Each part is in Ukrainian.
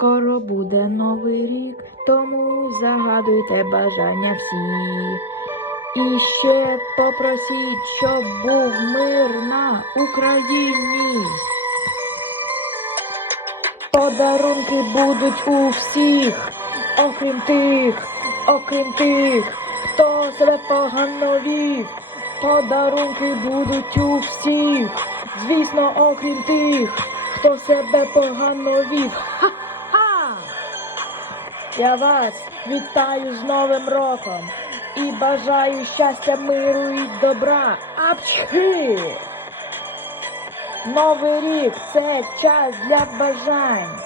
Скоро буде новий рік, тому загадуйте бажання всі. І ще попросіть, щоб був мир на Україні. Подарунки будуть у всіх, окрім тих, окрім тих, хто себе погано вів. Подарунки будуть у всіх, звісно, окрім тих, хто себе погано вів. Я вас вітаю з Новим роком і бажаю щастя, миру і добра. Апчхи! Новий рік це час для бажань.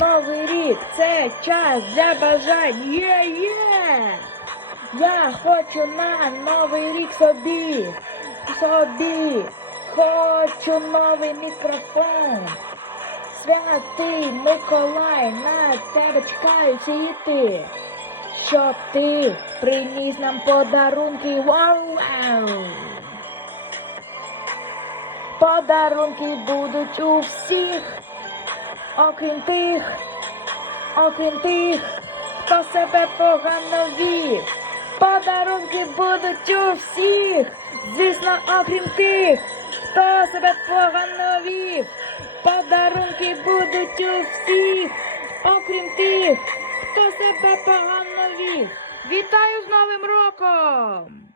Новий рік це час для бажань. Є-є! Я хочу на новий рік собі. Собі. Хочу новий мікрофон. Святий Миколай, на тебе чекаю світи. Щоб ти приніс нам подарунки. Вау-вау! Подарунки будуть у всіх, окрім тих, окрім тих, хто себе погано вів. Подарунки будуть у всіх, звісно, окрім тих, хто себе погано вів. Подарунки будуть у всіх, окрім тих, хто себе погано вів. Вітаю з Новим роком!